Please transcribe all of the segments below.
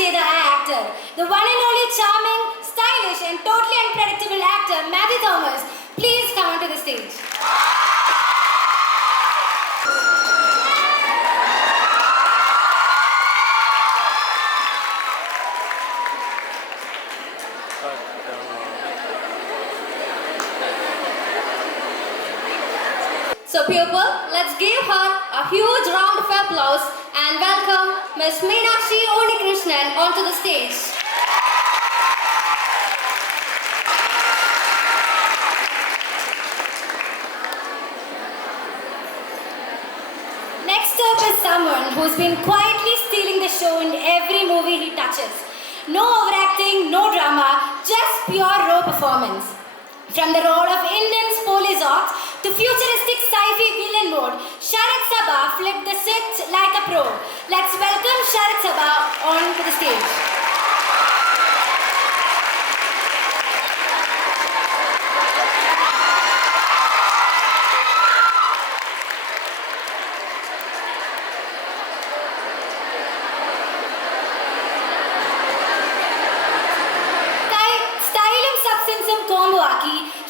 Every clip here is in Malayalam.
ചെയ്ത ആ actor, the one and only charming, stylish and totally unpredictable actor Matthew Thomas. Please come onto the stage. So people, let's give her a huge round of applause and welcome Ms. Meenakshi Unikrishnan onto the stage. Next up is someone who's been quietly stealing the show in every movie he touches. No overacting, no drama, just pure raw performance. From the role of Indian's police ops to futuristic sci-fi villain mode, Sharat Sabha flipped the script like a pro. Let's welcome Sharat Sabha onto the stage.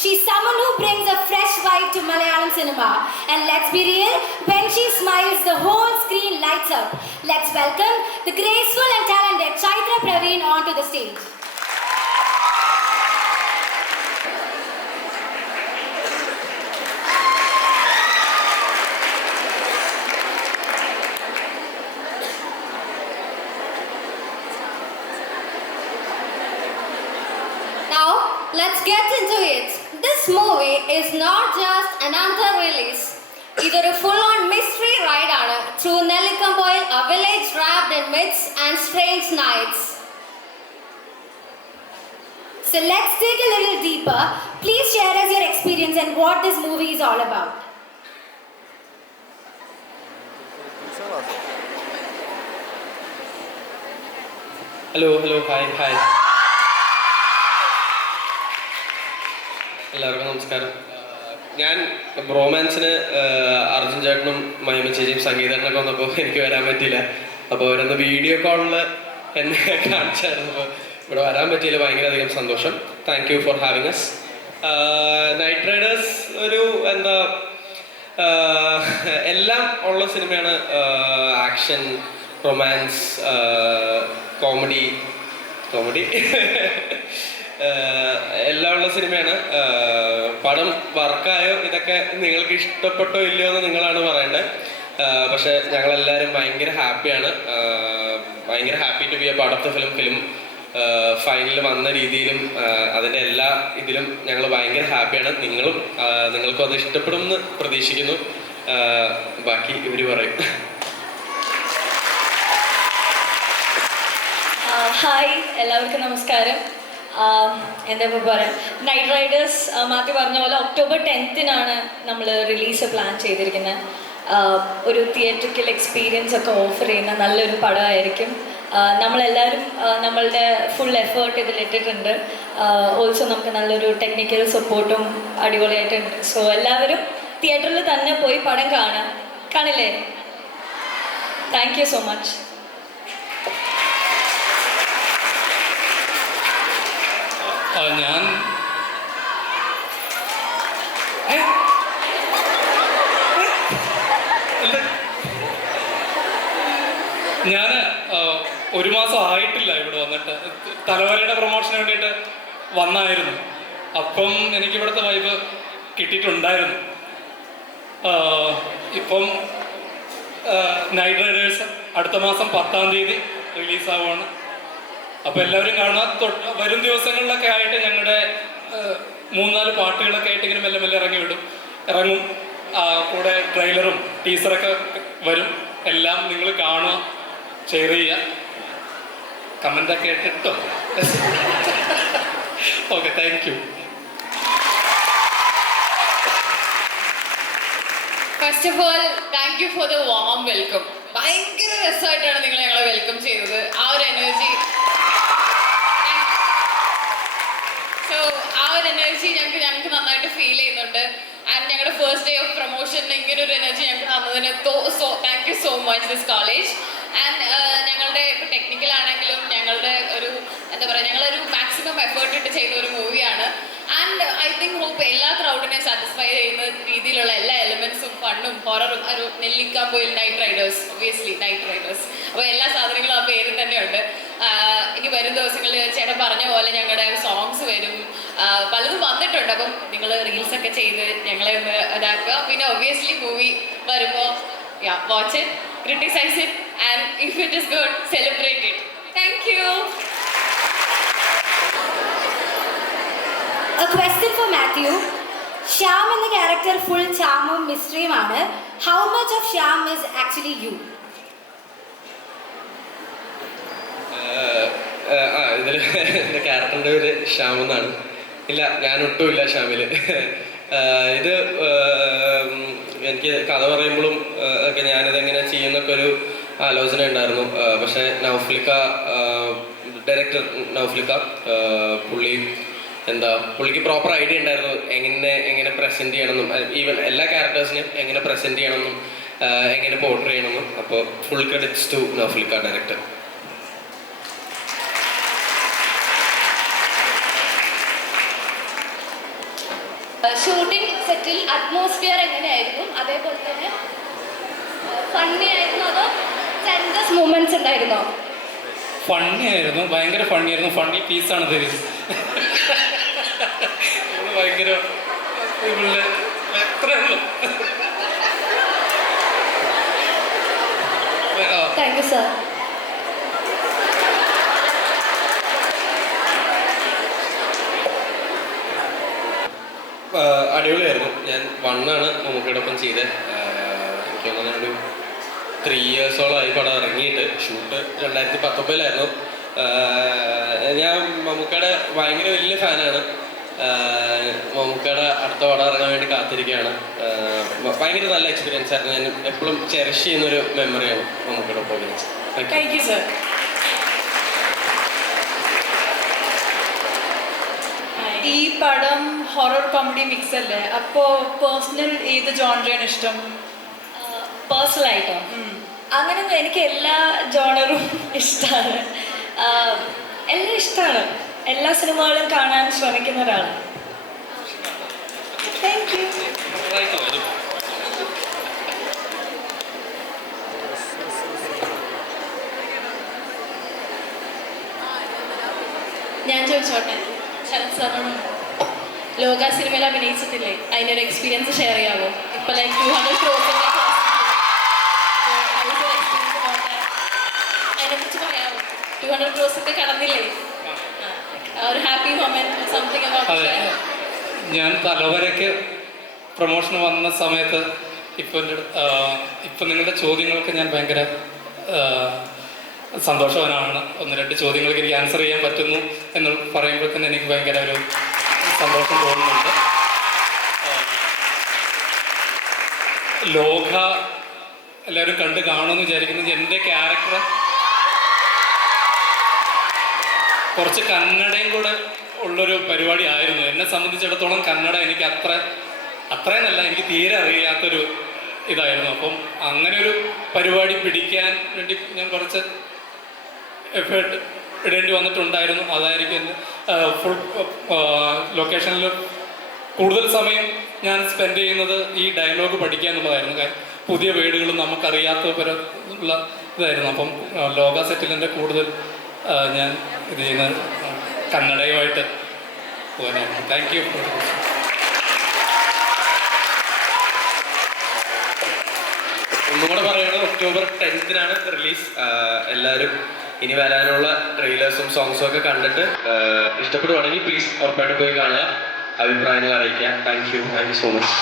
She's someone who brings a fresh vibe to Malayalam cinema. And let's be real, when she smiles, the whole screen lights up. Let's welcome the graceful and talented Chaitra Praveen onto the stage. Now, let's get into it. This movie is not just another release. Either a full-on mystery ride through Nellikamboil, a village wrapped in myths and strange nights. So let's dig a little deeper. Please share us your experience and what this movie is all about. Hello, hi. എല്ലാവർക്കും നമസ്കാരം. ഞാൻ റൊമാൻസിന് അർജുൻ ചേട്ടനും മഹിമ ചേച്ചിയും സംഗീതത്തിനൊക്കെ വന്നപ്പോൾ എനിക്ക് വരാൻ പറ്റിയില്ല. അപ്പോൾ അവരൊന്ന് വീഡിയോ കോളിൽ എന്നെ കാണിച്ചായിരുന്നു. അപ്പോൾ ഇവിടെ വരാൻ പറ്റിയില്ല. ഭയങ്കരധികം സന്തോഷം. Thank you for having us. Night riders ഒരു എല്ലാം ഉള്ള സിനിമയാണ്. ആക്ഷൻ, റൊമാൻസ്, കോമഡി എല്ലാം ഉള്ള സിനിമയാണ്. പടം വർക്കായോ ഇതൊക്കെ നിങ്ങൾക്ക് ഇഷ്ടപ്പെട്ടോ ഇല്ലയോ എന്ന് നിങ്ങളാണ് പറയേണ്ടത്. പക്ഷെ ഞങ്ങളെല്ലാവരും ഭയങ്കര ഹാപ്പിയാണ്. ഭയങ്കര happy to be a part of the film ഫൈനലിൽ വന്ന രീതിയിലും അതിൻ്റെ എല്ലാ ഇതിലും ഞങ്ങൾ ഭയങ്കര ഹാപ്പിയാണ്. നിങ്ങൾക്കും അത് ഇഷ്ടപ്പെടും എന്ന് പ്രതീക്ഷിക്കുന്നു. ബാക്കി ഇവർ പറയും. ഹായ്, എല്ലാവർക്കും നമസ്കാരം. എന്താ ഇപ്പോൾ പറയാം, നൈറ്റ് റൈഡേഴ്സ് മാറ്റി പറഞ്ഞ പോലെ October 10th നമ്മൾ റിലീസ് പ്ലാൻ ചെയ്തിരിക്കുന്നത്. ഒരു തിയേറ്ററിക്കൽ എക്സ്പീരിയൻസ് ഒക്കെ ഓഫർ ചെയ്യുന്ന നല്ലൊരു പടമായിരിക്കും. നമ്മളെല്ലാവരും നമ്മളുടെ ഫുൾ എഫേർട്ട് ഇതിലിട്ടിട്ടുണ്ട്. ഓൾസോ നമുക്ക് നല്ലൊരു ടെക്നിക്കൽ സപ്പോർട്ടും അടിപൊളിയായിട്ടുണ്ട്. സോ എല്ലാവരും തിയേറ്ററിൽ തന്നെ പോയി പടം കാണില്ലേ? Thank you so much. ഞാൻ ഒരു മാസം ആയിട്ടില്ല ഇവിടെ വന്നിട്ട്. തലവരയുടെ പ്രൊമോഷന് വേണ്ടിയിട്ട് വന്നായിരുന്നു. അപ്പം എനിക്കിവിടുത്തെ വൈബ് കിട്ടിയിട്ടുണ്ടായിരുന്നു. ഇപ്പം നൈറ്റ് റൈഡേഴ്സ് അടുത്ത മാസം 10-ാം തീയതി റിലീസാവുകയാണ്. അപ്പോൾ എല്ലാവരും കാണാൻ വരും ദിവസങ്ങളിലൊക്കെ ആയിട്ട് ഞങ്ങളുടെ 3-4 പാട്ടുകളൊക്കെ ആയിട്ട് ഇങ്ങനെ മെല്ലെ മെല്ലെ ഇറങ്ങും. കൂടെ ട്രെയിലറും ടീസറൊക്കെ വരും. എല്ലാം നിങ്ങൾ കാണുക, ഷെയർ ചെയ്യുക, കമൻ്റൊക്കെ ഇട്ടോ. Okay, thank you. First of all thank you for the warm welcome. ഭയങ്കര രസമായിട്ടാണ് നിങ്ങൾ ഞങ്ങളെ വെൽക്കം ചെയ്തത്. ആ ഒരു എനർജി ഞങ്ങൾക്ക് നന്നായിട്ട് ഫീൽ ചെയ്യുന്നുണ്ട്. ആൻഡ് ഞങ്ങളുടെ ഫസ്റ്റ് ഡേ ഓഫ് പ്രൊമോഷനിൽ ഇങ്ങനെ ഒരു എനർജി ഞങ്ങൾക്ക് തന്നതിന് thank you so much this college. And ഞങ്ങളുടെ ഇപ്പോൾ ടെക്നിക്കൽ ആണെങ്കിലും എന്താ പറയുക, ഞങ്ങളൊരു മാക്സിമം എഫേർട്ട് ഇട്ട് ചെയ്ത ഒരു മൂവിയാണ്. ആൻഡ് ഐ തിങ്ക് ഹോപ്പ് എല്ലാ ക്രൗഡിനെ സാറ്റിസ്ഫൈ ചെയ്യുന്ന രീതിയിലുള്ള എല്ലാ എലിമെന്റ്സും ഫണ്ണും ഹൊററും, ഒരു Nellikkampoyil night Riders, obviously night Riders, അപ്പോൾ എല്ലാ സാധനങ്ങളും ആ പേരിൽ തന്നെയുണ്ട്. ഇനി വരും ദിവസങ്ങളിൽ ചേട്ടൻ പറഞ്ഞ പോലെ ഞങ്ങളുടെ സോങ്സ് വരും, പലതും വന്നിട്ടുണ്ട്. അപ്പം നിങ്ങൾ റീൽസൊക്കെ ചെയ്ത് ഞങ്ങളെ ഒന്ന് ഇതാക്കുക. പിന്നെ ഒബിയസ്ലി മൂവി വരുമ്പോൾ watch it, criticise it, and if it is good celebrate it. Thank you. A question for Matthew. Shyam എന്ന ക്യാരക്ടർ ഫുൾ ചാമും മിസ്റ്ററിയുമാണ്. How much of Shyam is actually you? ഇതിൽ എൻ്റെ ക്യാരക്ടറിൻ്റെ പേര് ശ്യാം എന്നാണ്. ഇല്ല, ഞാൻ ഒട്ടുമില്ല ശ്യാമില്. ഇത് എനിക്ക് കഥ പറയുമ്പോഴും ഒക്കെ ഞാനിതെങ്ങനെ ചെയ്യുന്നൊക്കെ ഒരു ആലോചന ഉണ്ടായിരുന്നു. പക്ഷേ നൗഫ്ലിക്ക, ഡയറക്ടർ നൗഫ്ലിക്ക, പുള്ളിക്ക് പ്രോപ്പർ ഐഡിയ ഉണ്ടായിരുന്നു എങ്ങനെ പ്രസൻറ്റ് ചെയ്യണമെന്നും, ഈവൻ എല്ലാ ക്യാരക്ടേഴ്സിനെയും എങ്ങനെ പ്രസൻറ്റ് ചെയ്യണമെന്നും എങ്ങനെ പോർട്രേ ചെയ്യണമെന്നും. അപ്പോൾ ഫുൾ ക്രെഡിറ്റ്സ് ടു നൗഫ്ലിക്ക ഡയറക്ടർ. ഷൂട്ടിംഗ് സെറ്റിൽ അറ്റ്മോസ്ഫിയർ എങ്ങനെയായിരുന്നു? അതേപോലെ തന്നെ ഫണ്ണി ആയിരുന്നു അതോ സെൻസസ് മൂമെന്റ്സ് ഉണ്ടായിരുന്നോ? ഫണ്ണി ആയിരുന്നു, ഭയങ്കര ഫണ്ണി ആയിരുന്നു. ഫണ്ണി പീസാണ് ഇത്. ഭയങ്കര എത്രയേ ഉള്ളൂ. Thank you sir. അടിപൊളിയായിരുന്നു. ഞാൻ 1 ആണ് മമ്മൂക്കയോടൊപ്പം ചെയ്തത്. എനിക്ക് തോന്നുന്നു ഒരു 3 ഇയേഴ്സോളമായി പടം ഇറങ്ങിയിട്ട്. ഷൂട്ട് 2019 ഞാൻ മമ്മൂക്കയുടെ ഭയങ്കര വലിയ ഫാനാണ്. മമ്മൂക്കയുടെ അടുത്ത പടം ഇറങ്ങാൻ വേണ്ടി കാത്തിരിക്കുകയാണ്. ഭയങ്കര നല്ല എക്സ്പീരിയൻസ് ആയിരുന്നു. ഞാൻ എപ്പോഴും ചെറിഷ് ചെയ്യുന്നൊരു മെമ്മറിയാണ് മമ്മൂക്കയുടെ ഒപ്പം. Thank you sir. ഈ പടം ഹൊറർ കോമഡി മിക്സ് അല്ലേ, അപ്പോൾ പേഴ്സണൽ ഏത് ജോണറാണ് ഇഷ്ടം? പേഴ്സണലായിട്ടോ അങ്ങനെയൊന്നും, എനിക്ക് എല്ലാ ജോണറും ഇഷ്ടമാണ്. എല്ലാം ഇഷ്ടമാണ്. എല്ലാ സിനിമകളും കാണാൻ ശ്രമിക്കുന്ന ഒരാളാണ്. Thank you. ഞാൻ ചോദിച്ചോട്ടെ, ശരത് സാറിനോട് ലോക സിനിമയിൽ അഭിനയിച്ചിട്ടില്ലേ, അതിനൊരു എക്സ്പീരിയൻസ് ഷെയർ ചെയ്യാമോ? ഇപ്പൊ ലൈക്ക് 200 crores അതിനെക്കുറിച്ച് പറയാമോ? 200 crores ഒക്കെ കടന്നില്ലേ, ഒരു ഹാപ്പി മൊമെന്റ് സംതിങ് അതെ, ഞാൻ തലവരയ്ക്ക് പ്രൊമോഷൻ വന്ന സമയത്ത് ഇപ്പം നിങ്ങളുടെ ചോദ്യങ്ങൾക്ക് ഞാൻ ഭയങ്കര സന്തോഷവാനാണ്. 1-2 ചോദ്യങ്ങൾക്ക് എനിക്ക് ആൻസർ ചെയ്യാൻ പറ്റുന്നു എന്ന് പറയുമ്പോൾ തന്നെ എനിക്ക് ഭയങ്കര ഒരു സന്തോഷം തോന്നുന്നുണ്ട്. ലോക എല്ലാവരും കണ്ട് കാണുമെന്ന് വിചാരിക്കുന്നത്. എൻ്റെ ക്യാരക്ടർ കുറച്ച് കന്നഡയും കൂടെ ഉള്ളൊരു പരിപാടി ആയിരുന്നു. എന്നെ സംബന്ധിച്ചിടത്തോളം കന്നഡ എനിക്ക് അത്രയെന്നല്ല, എനിക്ക് തീരെ അറിയാത്തൊരു ഇതായിരുന്നു. അപ്പം അങ്ങനെ ഒരു പരിപാടി പിടിക്കാൻ വേണ്ടി ഞാൻ കുറച്ച് എഫേർട്ട് ഇടേണ്ടി വന്നിട്ടുണ്ടായിരുന്നു. അതായിരിക്കും എൻ്റെ ഫുൾ ലൊക്കേഷനിൽ കൂടുതൽ സമയം ഞാൻ സ്പെൻഡ് ചെയ്യുന്നത് ഈ ഡയലോഗ് പഠിക്കുക എന്നുള്ളതായിരുന്നു. പുതിയ വേർഡുകളും നമുക്കറിയാത്ത ഉള്ള ഇതായിരുന്നു. അപ്പം ലോക സെറ്റിലിൻ്റെ കൂടുതൽ ഞാൻ ഇത് ചെയ്യുന്നത് കന്നഡയുമായിട്ട് പോകാനായിരുന്നു. Thank you. ഒന്നുകൂടെ പറയുന്നത് October 10th റിലീസ്. എല്ലാവരും ഇനി വരാനുള്ള ട്രെയിലേഴ്സും സോങ്സും ഒക്കെ കണ്ടിട്ട് ഇഷ്ടപ്പെടുവാണെങ്കിൽ പ്ലീസ് ഉറപ്പായിട്ട് പോയി കാണുക, അഭിപ്രായങ്ങൾ അറിയിക്കുക. Thank you so much.